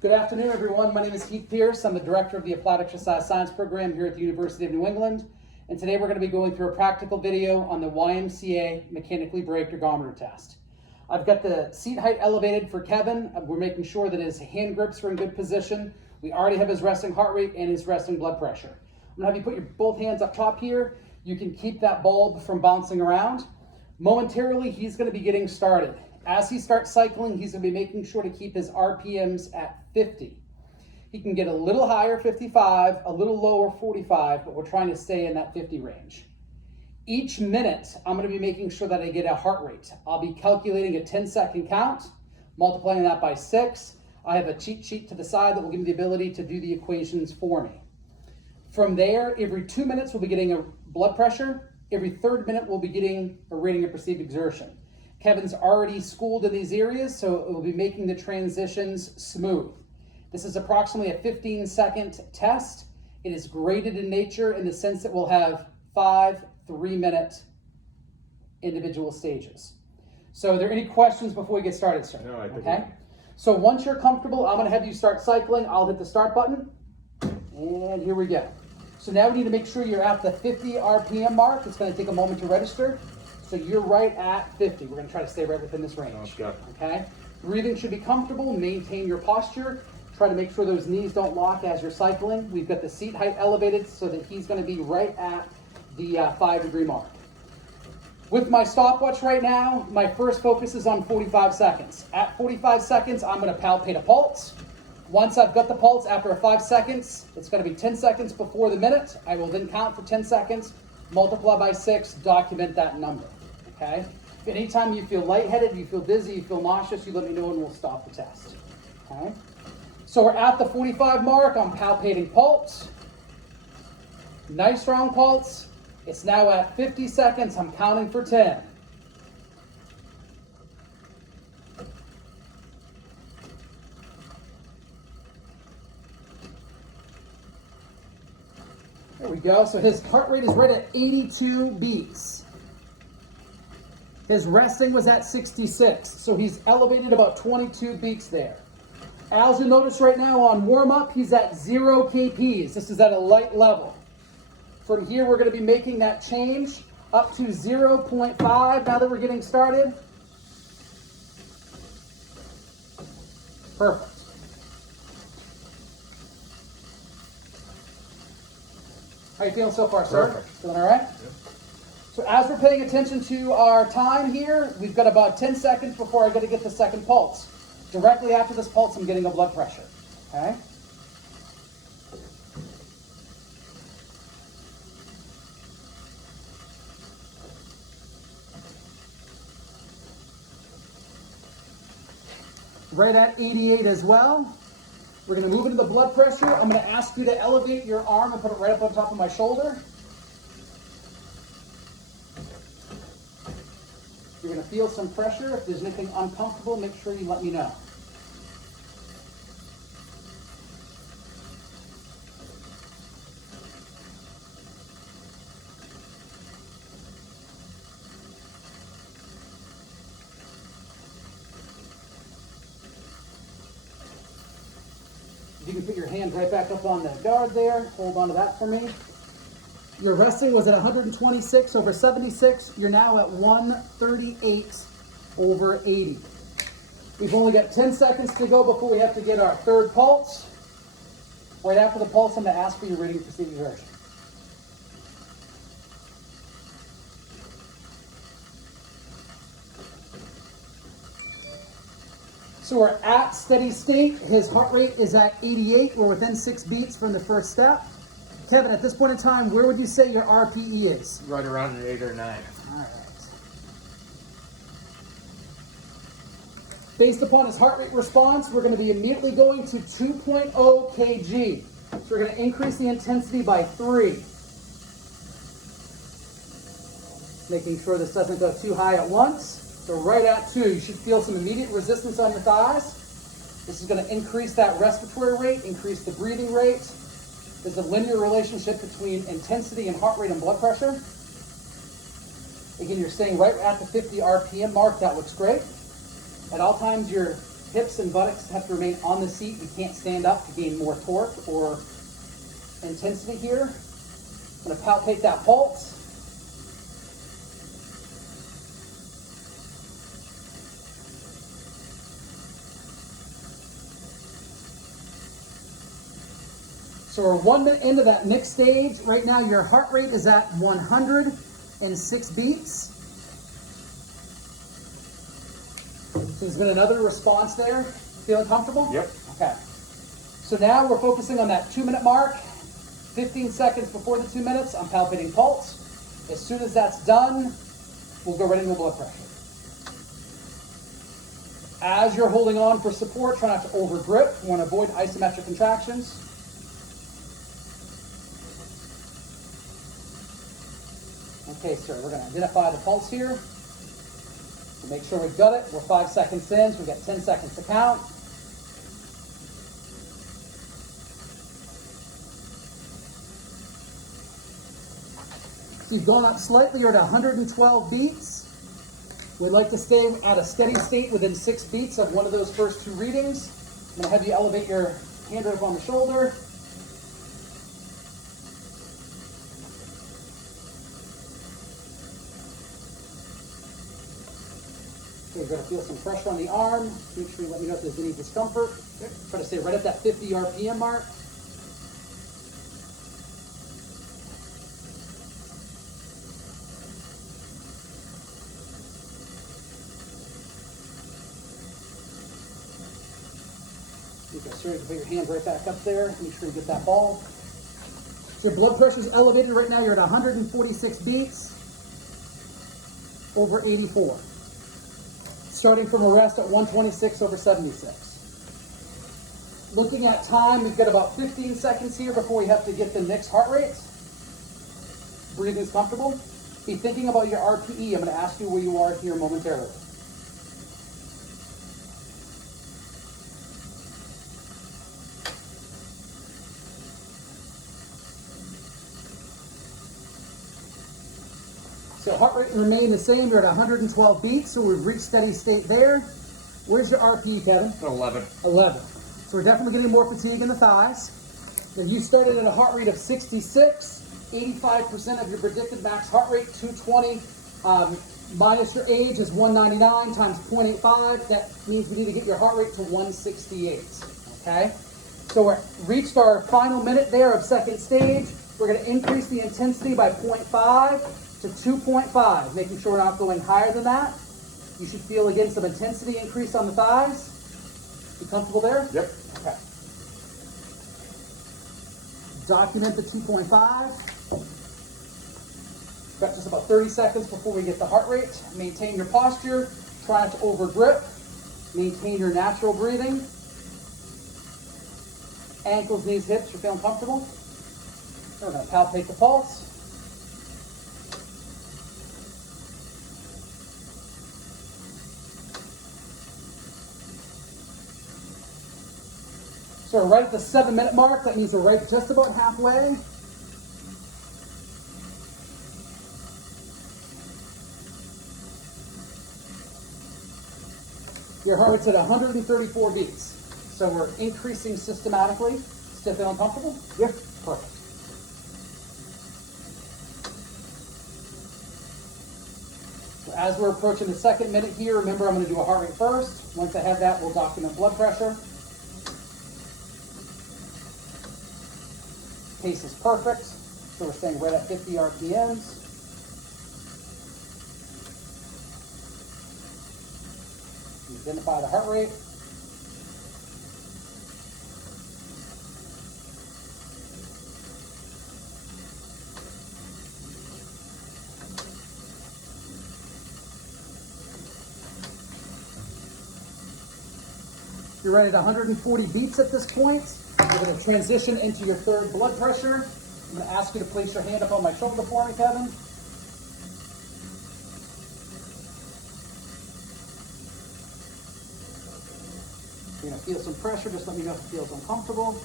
Good afternoon, everyone. My name is Heath Pierce. I'm the director of the Applied Exercise Science program here at the University of New England. And today we're going to be going through a practical video on the YMCA mechanically braked ergometer test. I've got the seat height elevated for Kevin. We're making sure that his hand grips are in good position. We already have his resting heart rate and his resting blood pressure. I'm going to have you put your both hands up top here. You can keep that bulb from bouncing around. Momentarily, he's going to be getting started. As he starts cycling, he's going to be making sure to keep his RPMs at 50. He can get a little higher, 55, a little lower, 45, but we're trying to stay in that 50 range. Each minute, I'm going to be making sure that I get a heart rate. I'll be calculating a 10-second count, multiplying that by 6. I have a cheat sheet to the side that will give me the ability to do the equations for me. From there, every 2 minutes, we'll be getting a blood pressure. Every third minute, we'll be getting a rating of perceived exertion. Kevin's already schooled in these areas, so it will be making the transitions smooth. This is approximately a 15-second test. It is graded in nature in the sense that we'll have 5 3-minute individual stages. So are there any questions before we get started, sir? No, I think okay. So once you're comfortable, I'm going to have you start cycling. I'll hit the start button, and here we go. So now we need to make sure you're at the 50 RPM mark. It's going to take a moment to register. So you're right at 50. We're going to try to stay right within this range. Okay? Breathing should be comfortable. Maintain your posture. Try to make sure those knees don't lock as you're cycling. We've got the seat height elevated so that he's going to be right at the 5-degree mark. With my stopwatch right now, my first focus is on 45 seconds. At 45 seconds, I'm going to palpate a pulse. Once I've got the pulse, after 5 seconds, it's going to be 10 seconds before the minute. I will then count for 10 seconds, multiply by 6, document that number. Okay? If anytime you feel lightheaded, you feel dizzy, you feel nauseous, you let me know and we'll stop the test. Okay? So we're at the 45 mark. I'm palpating pulse. Nice strong pulse. It's now at 50 seconds. I'm counting for 10. There we go. So his heart rate is right at 82 beats. His resting was at 66, so he's elevated about 22 beats there. As you notice right now on warm-up, he's at 0 kps. This is at a light level. From here, we're going to be making that change up to 0.5 now that we're getting started. Perfect. How are you feeling so far, sir? Perfect. Feeling all right? Yep. So as we're paying attention to our time here, we've got about 10 seconds before I got to get the second pulse. Directly after this pulse, I'm getting a blood pressure. Okay? Right at 88 as well. We're going to move into the blood pressure. I'm going to ask you to elevate your arm and put it right up on top of my shoulder. You're going to feel some pressure. If there's anything uncomfortable, make sure you let me know. You can put your hand right back up on the guard there. Hold on to that for me. Your resting was at 126 over 76. You're now at 138 over 80. We've only got 10 seconds to go before we have to get our third pulse. Right after the pulse, I'm going to ask for your rating of perceived exertion. So we're at steady state. His heart rate is at 88. We're within 6 beats from the first step. Kevin, at this point in time, where would you say your RPE is? Right around an 8 or 9. All right. Based upon his heart rate response, we're going to be immediately going to 2.0 kg. So we're going to increase the intensity by 3. Making sure this doesn't go too high at once. So right at 2, you should feel some immediate resistance on your thighs. This is going to increase that respiratory rate, increase the breathing rate. There's a linear relationship between intensity and heart rate and blood pressure. Again, you're staying right at the 50 RPM mark. That looks great. At all times, your hips and buttocks have to remain on the seat. You can't stand up to gain more torque or intensity here. I'm going to palpate that pulse. So we're 1 minute into that next stage. Right now your heart rate is at 106 beats. So there's been another response there. Feeling comfortable? Yep. Okay. So now we're focusing on that 2 minute mark. 15 seconds before the 2 minutes, I'm palpating pulse. As soon as that's done, we'll go right into blood pressure. As you're holding on for support, try not to over grip. You want to avoid isometric contractions. Okay, sir, we're going to identify the pulse here. We'll make sure we've got it. We're 5 seconds in, so we've got 10 seconds to count. So you've gone up slightly, you're at 112 beats. We'd like to stay at a steady state within 6 beats of one of those first 2 readings. I'm going to have you elevate your hand up on the shoulder. Okay, you're going to feel some pressure on the arm. Make sure you let me know if there's any discomfort. Try to stay right at that 50 RPM mark. You can sure you can put your hand right back up there. Make sure you get that ball. So your blood pressure is elevated right now. You're at 146 beats over 84. Starting from a rest at 126 over 76. Looking at time, we've got about 15 seconds here before we have to get the next heart rate. Breathing's comfortable. Be thinking about your RPE. I'm going to ask you where you are here momentarily. So heart rate remained the same. You're at 112 beats, so we've reached steady state there. Where's your RPE, Kevin? 11. 11. So we're definitely getting more fatigue in the thighs. Then you started at a heart rate of 66, 85% of your predicted max heart rate, 220 minus your age is 199 times 0.85. That means we need to get your heart rate to 168. Okay? So we're reached our final minute there of second stage. We're going to increase the intensity by 0.5 to 2.5, making sure we're not going higher than that. You should feel again some intensity increase on the thighs. You comfortable there? Yep. Okay. Document the 2.5. Got just about 30 seconds before we get the heart rate. Maintain your posture. Try not to over grip. Maintain your natural breathing. Ankles, knees, hips, you're feeling comfortable? We're going to palpate the pulse. So we're right at the 7 minute mark. That means we're right just about halfway. Your heart rate's at 134 beats. So we're increasing systematically. Still feeling comfortable? Yep. Perfect. So as we're approaching the 2nd minute here, remember I'm going to do a heart rate first. Once I have that, we'll document blood pressure. Pace is perfect, so we're staying right at 50 RPMs. Identify the heart rate. You're right at 140 beats at this point. We're going to transition into your 3rd blood pressure. I'm going to ask you to place your hand up on my shoulder for me, Kevin. You're going to feel some pressure. Just let me know if it feels uncomfortable.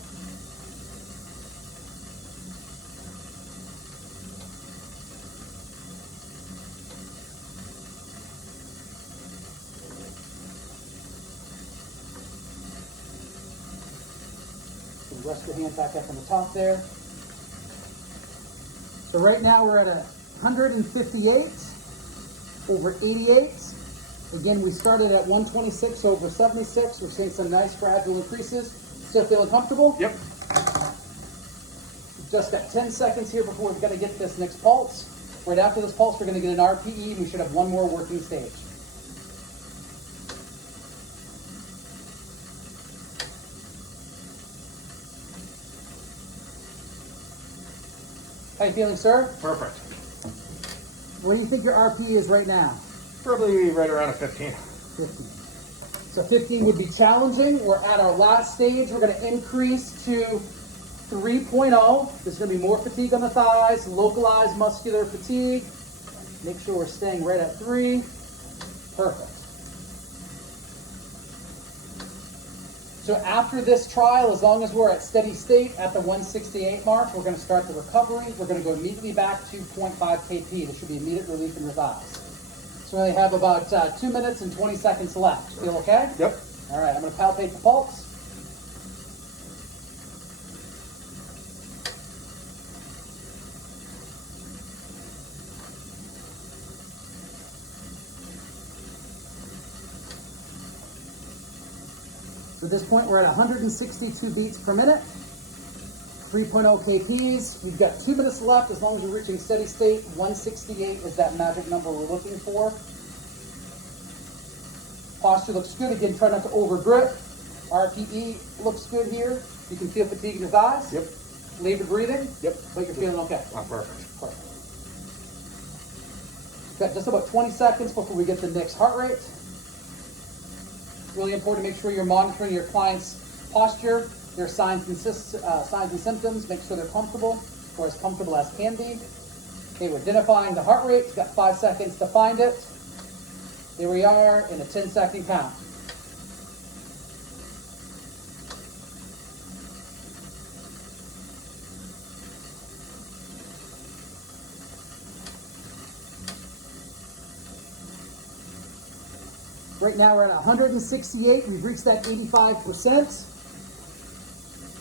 So rest your hand back up on the top there. So right now we're at 158 over 88. Again, we started at 126 over 76. We're seeing some nice gradual increases. Still feeling comfortable? Yep. We've just got 10 seconds here before we're going to get this next pulse. Right after this pulse, we're going to get an RPE. We should have one more working stage. How you feeling, sir? Perfect. Where do you think your RPE is right now? Probably right around a 15. 15. So 15 would be challenging. We're at our last stage. We're going to increase to 3.0. There's going to be more fatigue on the thighs, localized muscular fatigue. Make sure we're staying right at 3. Perfect. So after this trial, as long as we're at steady state at the 168 mark, we're going to start the recovery. We're going to go immediately back to 0.5 kp. This should be immediate relief in your thighs. So we only have about 2 minutes and 20 seconds left. Feel okay? Yep. All right, I'm going to palpate the pulse. So at this point, we're at 162 beats per minute, 3.0 kps. We've got 2 minutes left. As long as we're reaching steady state, 168 is that magic number we're looking for. Posture looks good. Again, try not to over grip. RPE looks good here. You can feel fatigue in your thighs. Yep. Labored breathing. Yep. But you're feeling okay. Oh, perfect. Perfect. We've got just about 20 seconds before we get the next heart rate. Really important to make sure you're monitoring your client's posture, their signs and symptoms. Make sure they're comfortable, or as comfortable as can be. Okay, we're identifying the heart rate. We've got 5 seconds to find it. Here we are in a 10-second count. Right now we're at 168. We've reached that 85%.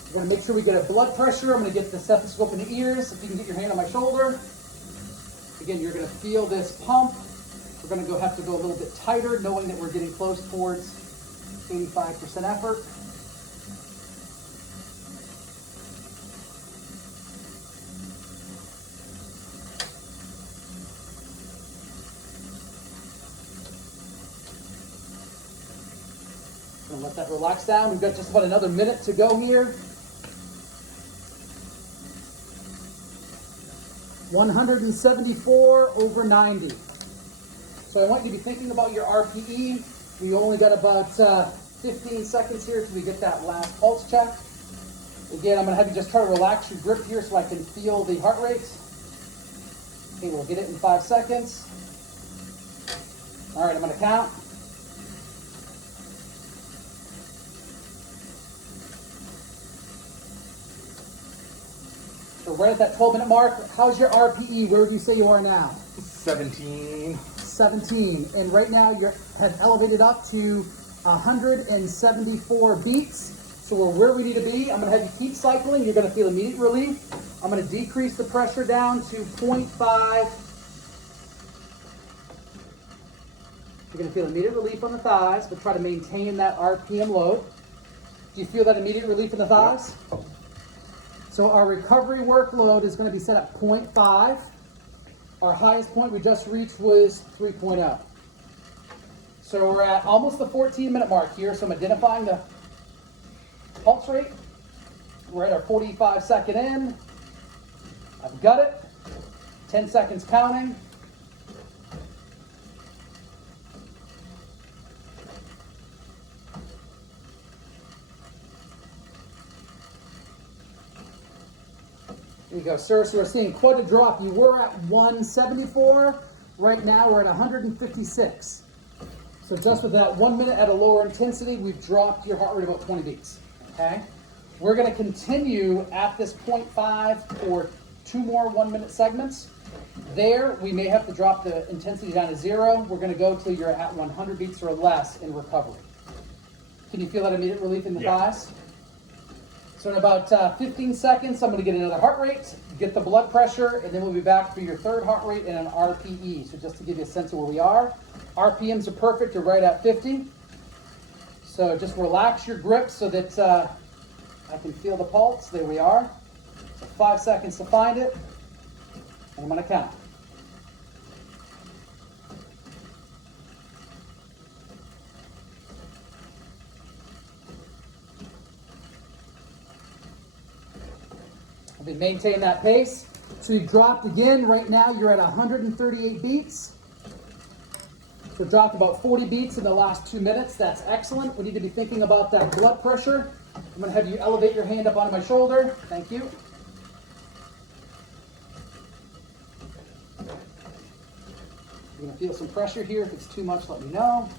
We're going to make sure we get a blood pressure. I'm going to get the stethoscope in the ears. If you can get your hand on my shoulder. Again, you're going to feel this pump. We're going to have to go a little bit tighter, knowing that we're getting close towards 85% effort. Gonna let that relax down. We've got just about another minute to go here. 174 over 90. So I want you to be thinking about your RPE. We only got about 15 seconds here till we get that last pulse check. Again, I'm gonna have you just try to relax your grip here so I can feel the heart rate. Okay, we'll get it in 5 seconds. All right, I'm gonna count. So right at that 12-minute mark, how's your RPE? Where would you say you are now? 17. 17. And right now you have elevated up to 174 beats. So we're where we need to be. I'm going to have you keep cycling. You're going to feel immediate relief. I'm going to decrease the pressure down to 0.5. You're going to feel immediate relief on the thighs, but try to maintain that RPM load. Do you feel that immediate relief in the thighs? Yep. So our recovery workload is going to be set at 0.5. Our highest point we just reached was 3.0. So we're at almost the 14-minute mark here. So I'm identifying the pulse rate. We're at our 45-second in. I've got it. 10 seconds counting. There you go, sir. So we're seeing quite a drop. You were at 174. Right now we're at 156. So just with that 1 minute at a lower intensity, we've dropped your heart rate about 20 beats. Okay? We're going to continue at this 0.5 for 2 more 1-minute segments. There, we may have to drop the intensity down to 0. We're going to go till you're at 100 beats or less in recovery. Can you feel that immediate relief in the thighs? So in about 15 seconds, I'm going to get another heart rate, get the blood pressure, and then we'll be back for your third heart rate and an RPE. So just to give you a sense of where we are, RPMs are perfect. You're right at 50. So just relax your grip so that I can feel the pulse. There we are. So 5 seconds to find it, and I'm going to count. I've been maintaining that pace. So you've dropped again. Right now you're at 138 beats. So dropped about 40 beats in the last 2 minutes. That's excellent. We need to be thinking about that blood pressure. I'm going to have you elevate your hand up onto my shoulder. Thank you. You're going to feel some pressure here. If it's too much, let me know.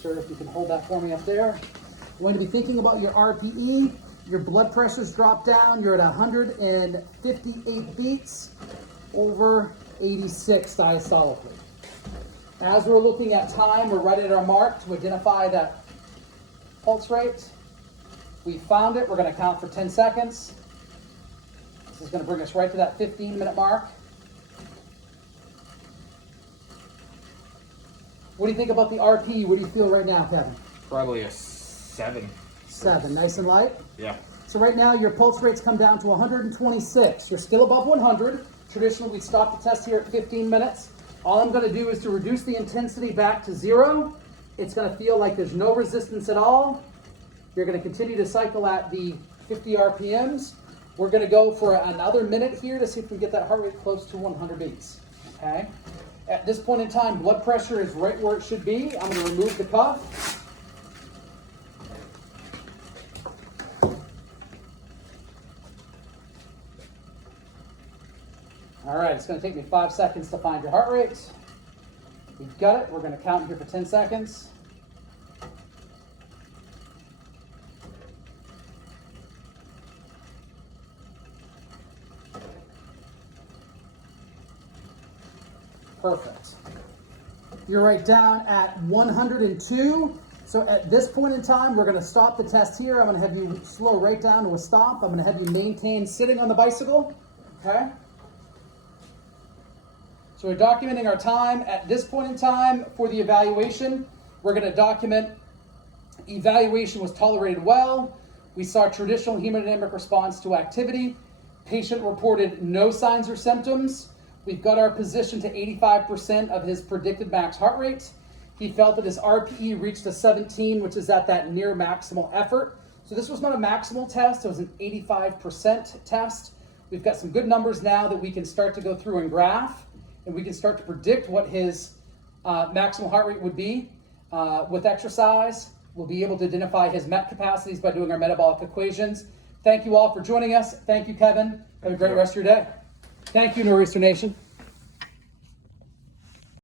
Sir, if you can hold that for me up there. You're going to be thinking about your RPE. Your blood pressure's dropped down. You're at 158 beats over 86 diastolically. As we're looking at time, we're right at our mark to identify that pulse rate. We found it. We're going to count for 10 seconds. This is going to bring us right to that 15-minute mark. What do you think about the RP? What do you feel right now, Kevin? Probably a 7. 7, nice and light? Yeah. So right now your pulse rates come down to 126. You're still above 100. Traditionally, we stop the test here at 15 minutes. All I'm going to do is to reduce the intensity back to 0. It's going to feel like there's no resistance at all. You're going to continue to cycle at the 50 RPMs. We're going to go for another minute here to see if we get that heart rate close to 100 beats. Okay? At this point in time, blood pressure is right where it should be. I'm going to remove the cuff. All right, it's going to take me 5 seconds to find your heart rate. We've got it. We're going to count here for 10 seconds. Perfect. You're right down at 102. So at this point in time, we're going to stop the test here. I'm going to have you slow right down to a stop. I'm going to have you maintain sitting on the bicycle. Okay? So we're documenting our time. At this point in time for the evaluation, we're going to document evaluation was tolerated well. We saw traditional hemodynamic response to activity. Patient reported no signs or symptoms. We've got our position to 85% of his predicted max heart rate. He felt that his RPE reached a 17, which is at that near maximal effort. So this was not a maximal test, it was an 85% test. We've got some good numbers now that we can start to go through and graph, and we can start to predict what his maximal heart rate would be. With exercise, we'll be able to identify his MET capacities by doing our metabolic equations. Thank you all for joining us. Thank you, Kevin. Have a great rest of your day. Thank you, Nor'easter Nation.